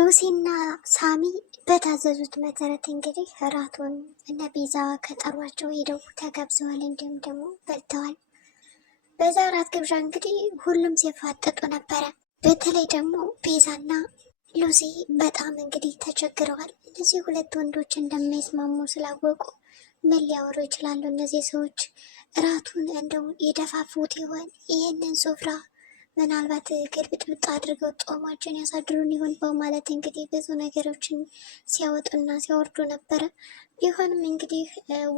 ሉሲና ሳሚ በታዘዙት መሰረት እንግዲህ እራቱን እነ ቤዛ ከጠሯቸው ሄደው ተጋብዘዋል። እንዲሁም ደግሞ በልተዋል። በዛ እራት ግብዣ እንግዲህ ሁሉም ሲፋጠጡ ነበረ። በተለይ ደግሞ ቤዛና ሉሲ በጣም እንግዲህ ተቸግረዋል። እነዚህ ሁለት ወንዶች እንደማይስማሙ ስላወቁ ምን ሊያወሩ ይችላሉ? እነዚህ ሰዎች እራቱን እንደው የደፋፉት ይሆን? ይህንን ሱፍራ ምናልባት ግልብጥብጥ አድርገው ጦማችን ያሳድሩን ይሆን በማለት እንግዲህ ብዙ ነገሮችን ሲያወጡና ሲያወርዱ ነበረ። ቢሆንም እንግዲህ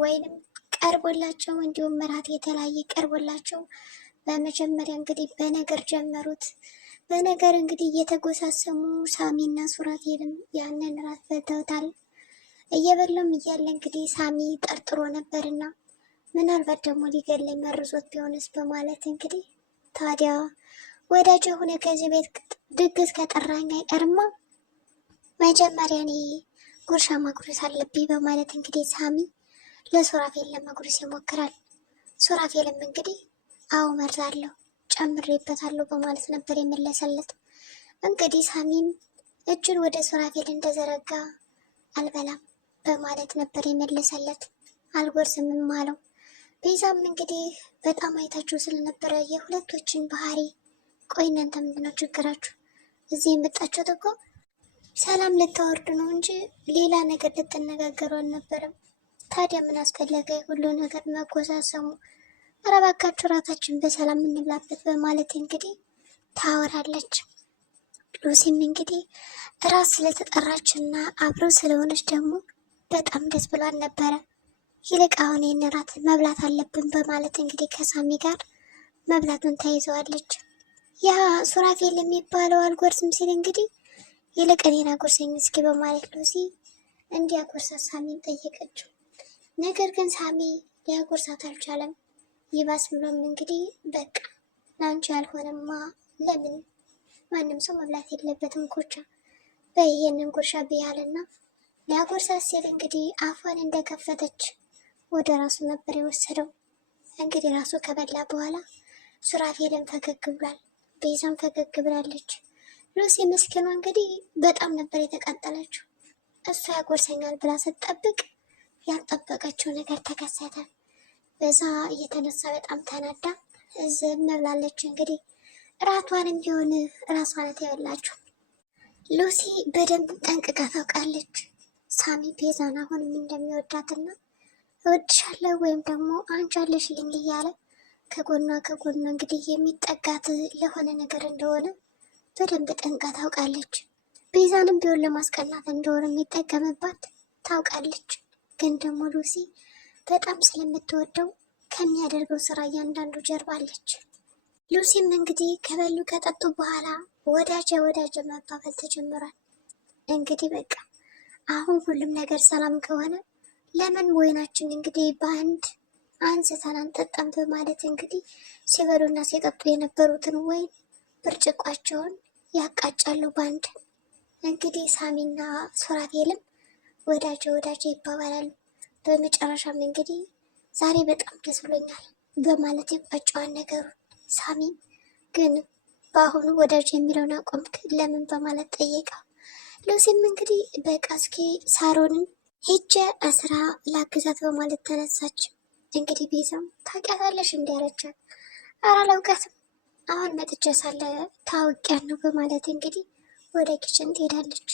ወይንም ቀርቦላቸው እንዲሁም እራት የተለያየ ቀርቦላቸው በመጀመሪያ እንግዲህ በነገር ጀመሩት። በነገር እንግዲህ እየተጎሳሰሙ ሳሚና ሱራፌልም ያንን እራት በልተውታል። እየበላም እያለ እንግዲህ ሳሚ ጠርጥሮ ነበርና ምናልባት ደግሞ ሊገለኝ መርዞት ቢሆንስ በማለት እንግዲህ ታዲያ ወዳጅ የሆነ ከዚህ ቤት ድግስ ከጠራኝ አይቀርማ መጀመሪያ እኔ ጉርሻ ማጉረስ አለብኝ በማለት እንግዲህ ሳሚ ለሱራፌል ለመጉረስ ይሞክራል። ሱራፌልም እንግዲህ አዎ መርዛለሁ ጨምሬበታለሁ በማለት ነበር የመለሰለት። እንግዲህ ሳሚም እጁን ወደ ሱራፌል እንደዘረጋ አልበላም በማለት ነበር የመለሰለት። አልጎርስምም አለው። ቤዛም እንግዲህ በጣም አይታችሁ ስለነበረ የሁለቶችን ባህሪ ቆይ እናንተ ምንድነው ችግራችሁ? እዚህ የመጣችሁት እኮ ሰላም ልታወርዱ ነው እንጂ ሌላ ነገር ልትነጋገሩ አልነበረም። ታዲያ ምን አስፈለገ ሁሉ ነገር መጎሳሰሙ? ኧረ እባካችሁ እራታችን በሰላም እንብላበት በማለት እንግዲህ ታወራለች። ሉሲም እንግዲህ እራት ስለተጠራችና አብሮ ስለሆነች ደግሞ በጣም ደስ ብሏል ነበረ። ይልቅ አሁን ይህን እራት መብላት አለብን በማለት እንግዲህ ከሳሚ ጋር መብላቱን ተይዘዋለች። ያ ሱራፌል የሚባለው አልጎርስም ሲል እንግዲህ ይልቅ እኔን አጉርሰኝ እስኪ በማለት ሉሲ እንዲያጎርሳት ሳሚን ጠየቀችው። ነገር ግን ሳሚ ሊያጎርሳት አልቻለም። ይባስ ብሎም እንግዲህ በቃ ለአንቺ ያልሆነማ ለምን ማንም ሰው መብላት የለበትም ኮቻ በይሄንን ጉርሻ ብያልና ሊያጎርሳት ሲል እንግዲህ አፏን እንደከፈተች ወደ ራሱ ነበር የወሰደው። እንግዲህ ራሱ ከበላ በኋላ ሱራፌልን ፈገግ ብሏል። ቤዛም ፈገግ ብላለች። ሉሲ ምስኪኗ እንግዲህ በጣም ነበር የተቃጠለችው። እሷ ያጎርሰኛል ብላ ስትጠብቅ ያልጠበቀችው ነገር ተከሰተ። በዛ እየተነሳ በጣም ተናዳ ዝም ብላለች። እንግዲህ እራቷንም ቢሆን እራሷ ናት የበላችው። ሉሲ በደንብ ጠንቅቃ ታውቃለች ሳሚ ቤዛን አሁንም እንደሚወዳትና እወድሻለሁ ወይም ደግሞ አንቺ አለሽልኝ እያለ ከጎኗ እንግዲህ የሚጠጋት ለሆነ ነገር እንደሆነ በደንብ ጠንቅቃ ታውቃለች። ቤዛንም ቢሆን ለማስቀናት እንደሆነ የሚጠቀምባት ታውቃለች። ግን ደግሞ ሉሲ በጣም ስለምትወደው ከሚያደርገው ስራ እያንዳንዱ ጀርባ አለች። ሉሲም እንግዲህ ከበሉ ከጠጡ በኋላ ወዳጀ መባባል ተጀምሯል። እንግዲህ በቃ አሁን ሁሉም ነገር ሰላም ከሆነ ለምን ወይናችን እንግዲህ በአንድ አንስተን አንጠጣም በማለት እንግዲህ ሲበሉና ሲጠጡ የነበሩትን ወይን ብርጭቋቸውን ያቃጫሉ በአንድ። እንግዲህ ሳሚና ሱራፌልም ወዳጀ ይባባላሉ። በመጨረሻም እንግዲህ ዛሬ በጣም ደስ ብሎኛል በማለት ይቋጨዋል ነገሩን። ሳሚም ግን በአሁኑ ወዳጅ የሚለውን አቆምክ ለምን በማለት ጠየቀው። ሉሲም እንግዲህ በቃ እስኪ ሳሮንን ሄጀ አስራ ላግዛት በማለት ተነሳች። እንግዲህ ቤዛም ታውቂያታለሽ እንዲህ አለቻት። ኧረ አላውቃትም አሁን መጥቼ ሳለ ታውቂያለሁ በማለት እንግዲህ ወደ ኪችን ትሄዳለች።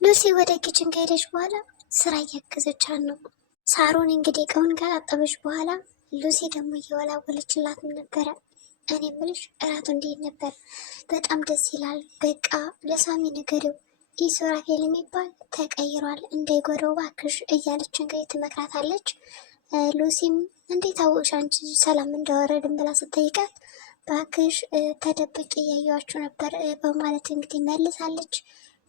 ሉሲ ወደ ኪችን ከሄደች በኋላ ስራ እያገዘቻት ነው። ሳሮን እንግዲህ እቃውን ካጣጠበች በኋላ ሉሲ ደግሞ እየወላወለችላትም ነበረ። እኔ የምልሽ እራቱ እንዴት ነበር? በጣም ደስ ይላል። በቃ ለሳሚ ንገሪው ሱራፌል የሚባል ተቀይሯል እንዳይጎዳው እባክሽ እያለች እንግዲህ ትመክራታለች። ሉሲም እንዴት አወቅሽ አንቺ ሰላም እንዳወረድን ብላ ስትጠይቃት እባክሽ ተደብቄ እያየኋችሁ ነበር በማለት እንግዲህ መልሳለች።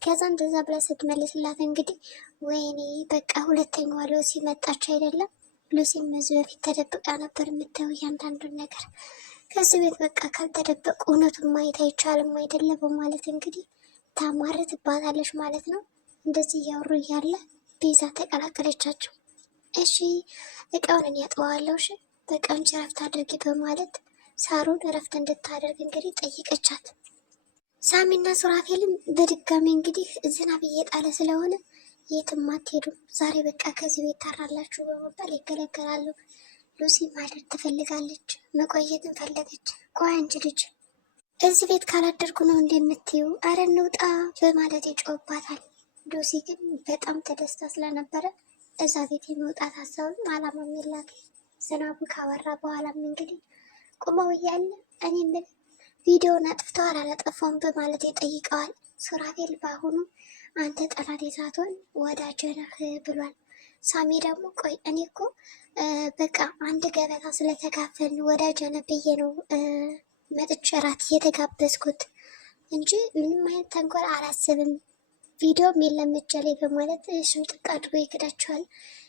ከዛ እንደዛ ብላ ስትመልስላት እንግዲህ ወይኔ በቃ ሁለተኛዋ ሉሲ መጣች አይደለም። ሉሲም እዚህ በፊት ተደብቃ ነበር የምታየው እያንዳንዱን ነገር። ከዚህ ቤት በቃ ካልተደበቁ እውነቱን ማየት አይቻልም አይደለ በማለት እንግዲህ ታማርትባታለች ማለት ነው። እንደዚህ እያወሩ እያለ ቤዛ ተቀላቀለቻቸው። እሺ እቃውን እኔ ያጥበዋለሁ፣ እሺ በቃ አንቺ እረፍት አድርጊ በማለት ሳሮን እረፍት እንድታደርግ እንግዲህ ጠይቀቻት። ሳሚና ሱራፌልም በድጋሚ እንግዲህ ዝናብ እየጣለ ስለሆነ የትም አትሄዱም፣ ዛሬ በቃ ከዚህ ቤት ታራላችሁ በመባል ይገለገላሉ። ሉሲ ማደር ትፈልጋለች፣ መቆየትን ፈለገች። ቆይ አንቺ ልጅ እዚህ ቤት ካላደርጉ ነው እንደምትዩ? አረ እንውጣ በማለት ይጮህባታል። ሉሲ ግን በጣም ተደስታ ስለነበረ እዛ ቤት የመውጣት ሀሳብም አላማም የላት። ዝናቡ ካወራ በኋላም እንግዲህ ቁመው እያለ እኔ ምን ቪዲዮን አጥፍተዋል አላጠፋውም በማለት ይጠይቀዋል። ሱራፌል በአሁኑ አንተ ጠላቴ ሳትሆን ወዳጄ ነህ ብሏል። ሳሚ ደግሞ ቆይ እኔ እኮ በቃ አንድ ገበታ ስለተካፈልን ወዳጄ ነህ ብዬ ነው መጥቼ እራት እየተጋበዝኩት እንጂ ምንም አይነት ተንኮል አላስብም፣ ቪዲዮም የለም እጄ ላይ በማለት ሽምጥቅ አድርጎ ይክዳቸዋል።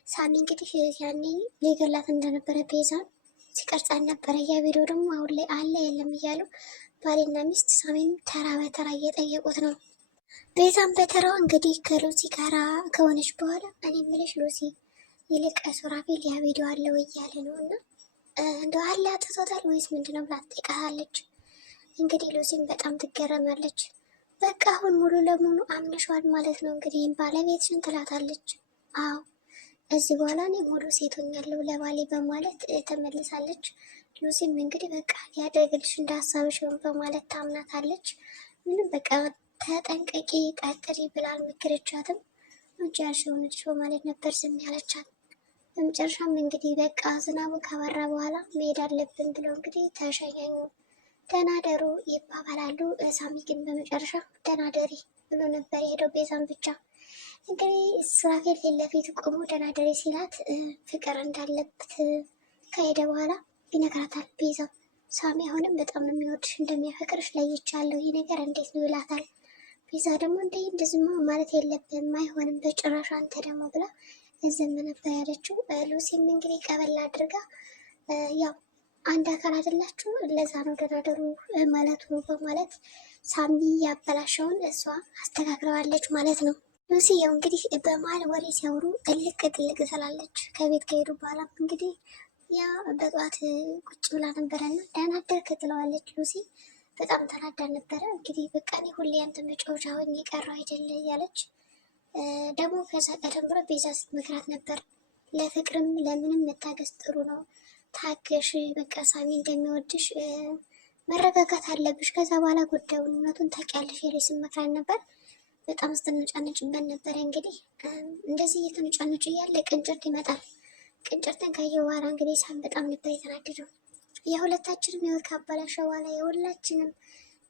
ሳሚ እንግዲህ ያኔ ሊገላት እንደነበረ ቤዛን ሲቀርጻን ነበረ። ያ ቪዲዮ ደግሞ አሁን ላይ አለ የለም እያሉ ባልና ሚስት ሳሚን ተራ በተራ እየጠየቁት ነው። ቤዛም በተራዋ እንግዲህ ከሉሲ ጋራ ከሆነች በኋላ እኔ የምልሽ ሉሲ ይልቅ ሱራፌል ያ ቪዲዮ አለው እያለ ነው እና እንደ አለ አጥቶታል ወይስ ምንድነው ብላ ትጠይቃታለች። እንግዲህ ሉሲም በጣም ትገረማለች። በቃ አሁን ሙሉ ለሙሉ አምነሻል ማለት ነው እንግዲህ ባለቤትሽን ትላታለች። አዎ እዚህ በኋላ እኔ ሙሉ ሴት ሆኛለሁ ለባሌ በማለት ተመልሳለች። ሉሲም እንግዲህ በቃ ያደርግልሽ እንደ ሀሳብሽ በማለት ታምናታለች። ምንም በቃ ተጠንቀቂ ቀጥሪ ብላ አልመከረቻትም። አንቺ ያልሽውን ልጅ በማለት ነበር ዝም ያለቻት። በመጨረሻም እንግዲህ በቃ ዝናቡ ካበራ በኋላ መሄድ አለብን ብለው እንግዲህ ተሸኛኙ። ደናደሩ ይባባላሉ። ሳሚ ግን በመጨረሻ ደናደሪ ብሎ ነበር የሄደው ቤዛን ብቻ። እንግዲህ ሱራፌል ፊት ለፊት ቆሞ ደናደሪ ሲላት ፍቅር እንዳለበት ከሄደ በኋላ ይነግራታል። ቤዛው ሳሚ አሁንም በጣም ነው የሚወድሽ እንደሚያፈቅርሽ ለይቻለሁ፣ ይህ ነገር እንዴት ነው ይላታል። ቤዛ ደግሞ እንደዝማ ማለት የለብንም አይሆንም በጭራሽ አንተ ደግሞ ብላ እዝም ነበር ያለችው። ሉሲም እንግዲህ ቀበል አድርጋ ያው አንድ አካል አይደላችሁ ለዛ ነው ደናደሩ ማለቱ በማለት ሳሚ ያበላሸውን እሷ አስተካክለዋለች ማለት ነው። ሉሲ ያው እንግዲህ በመሀል ወሬ ሲያወሩ ጥልቅ ትላለች። ከቤት ከሄዱ በኋላ እንግዲህ ያ በጠዋት ቁጭ ብላ ነበረና ደህና አደርክ ትለዋለች። ሉሲ በጣም ተናዳ ነበረ። እንግዲህ በቃ እኔ ሁሌ አንተ መጫወቻ ሆኜ የቀረው አይደለ እያለች ደግሞ ከዛ ቀደም ብሎ ቤዛ ስትመክራት ነበር። ለፍቅርም ለምንም መታገስ ጥሩ ነው፣ ታገሽ፣ በቃ ሳሚ እንደሚወድሽ መረጋጋት አለብሽ፣ ከዛ በኋላ ጉዳዩን እውነቱን ታውቂያለሽ የለሽ ስትመክራት ነበር። በጣም ስትነጫነጭበት ነበረ። እንግዲህ እንደዚህ እየተነጫነጭ እያለ ቅንጭርት ይመጣል። ቅንጭርትን ካየ በኋላ እንግዲህ ሳም በጣም ነበር የተናደደው። የሁለታችንም ህይወት ካበላሸ በኋላ የሁላችንም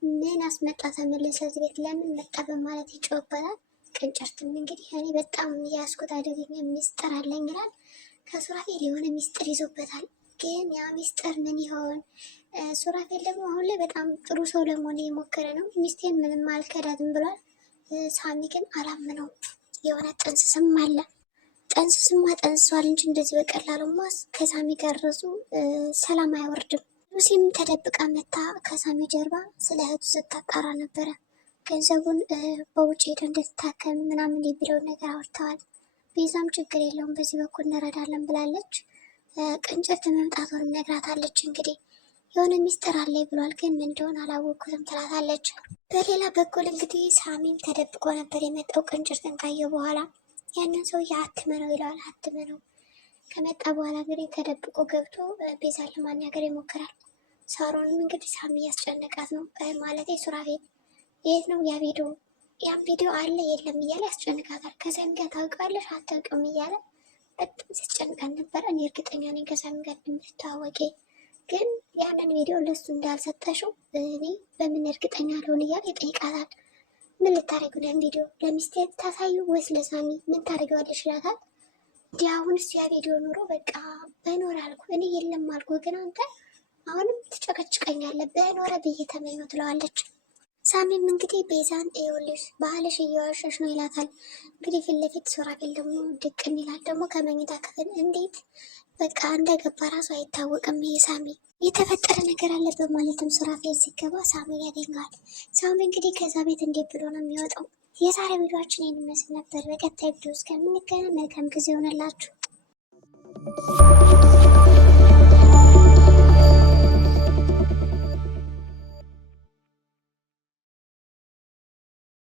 ምን አስመጣ ተመለሰ እዚህ ቤት ለምን መጣ በማለት ይጮህበታል። ቅንጭርትም እንግዲህ እኔ በጣም ያስኩት አደገኛ ሚስጥር አለኝ ይላል። ከሱራፌል የሆነ ሚስጥር ይዞበታል። ግን ያ ሚስጥር ምን ይሆን? ሱራፌል ደግሞ አሁን ላይ በጣም ጥሩ ሰው ለመሆን እየሞከረ ነው። ሚስቴን ምንም አልከዳትም ብሏል። ሳሚ ግን አላምነው። የሆነ ጥንስስም አለ። ጥንስስማ ጠንስሷል እንጂ እንደዚህ በቀላሉማ ከሳሚ ጋር ራሱ ሰላም አይወርድም። ሉሲም ተደብቃ መታ ከሳሚ ጀርባ ስለ እህቱ ስታጣራ ነበረ። ገንዘቡን በውጭ ሄደ እንድትታከም ምናምን የሚለው ነገር አውርተዋል። ቤዛም ችግር የለውም በዚህ በኩል እንረዳለን ብላለች። ቅንጭርት መምጣቱን ነግራታለች። እንግዲህ የሆነ ሚስጥር አለ ብሏል፣ ግን ምን እንደሆነ አላወቅኩትም ትላታለች። በሌላ በኩል እንግዲህ ሳሚም ተደብቆ ነበር የመጣው። ቅንጭርትን ካየው በኋላ ያንን ሰውዬ አትመነው ይለዋል። አትመነው ከመጣ በኋላ እንግዲህ ተደብቆ ገብቶ ቤዛን ለማናገር ይሞክራል። ሳሮንም እንግዲህ ሳሚ እያስጨነቃት ነው። ማለት ሱራፌል የት ነው ያ ቪዲዮ? ያም ቪዲዮ አለ የለም እያለ ያስጨንቃታል። ከሳሚ ጋር ታውቂዋለሽ አታውቂውም እያለ በጣም ሲያስጨንቃት ነበር። እኔ እርግጠኛ ነኝ ከሳሚ ጋር እንደምትተዋወቂ፣ ግን ያንን ቪዲዮ ለሱ እንዳልሰጠሽው እኔ በምን እርግጠኛ ልሆን እያለ ይጠይቃታል። ምን ልታደርጉ ነው? ቪዲዮ ለሚስቴ ታሳዩ ወይስ ለሳሚ? ምን ታደርገዋለሽ ይላታል። እንዲህ አሁንስ ያ ቪዲዮ ኑሮ በቃ በኖረ አልኩ እኔ የለም አልኩ፣ ግን አንተ አሁንም ትጨቀጭቀኛለህ በኖረ ብዬ ተመኘው ትለዋለች። ሳሚም እንግዲህ ቤዛን ይኸውልሽ ባህልሽ እየዋሸሽ ነው ይላታል። እንግዲህ ፊት ለፊት ሱራፌል ደግሞ ድቅን ይላል። ደግሞ ከመኝታ ክፍል እንዴት በቃ እንደገባ ራሱ አይታወቅም። ይሄ ሳሚ የተፈጠረ ነገር አለ በማለትም ሱራፌል ሲገባ ሳሚን ያገኘዋል። ሳሚ እንግዲህ ከዛ ቤት እንዴት ብሎ ነው የሚወጣው? የዛሬ ቪዲዮችን የሚመስል ነበር። በቀጣይ ቪዲዮ እስከምንገናኝ መልካም ጊዜ ይሆንላችሁ።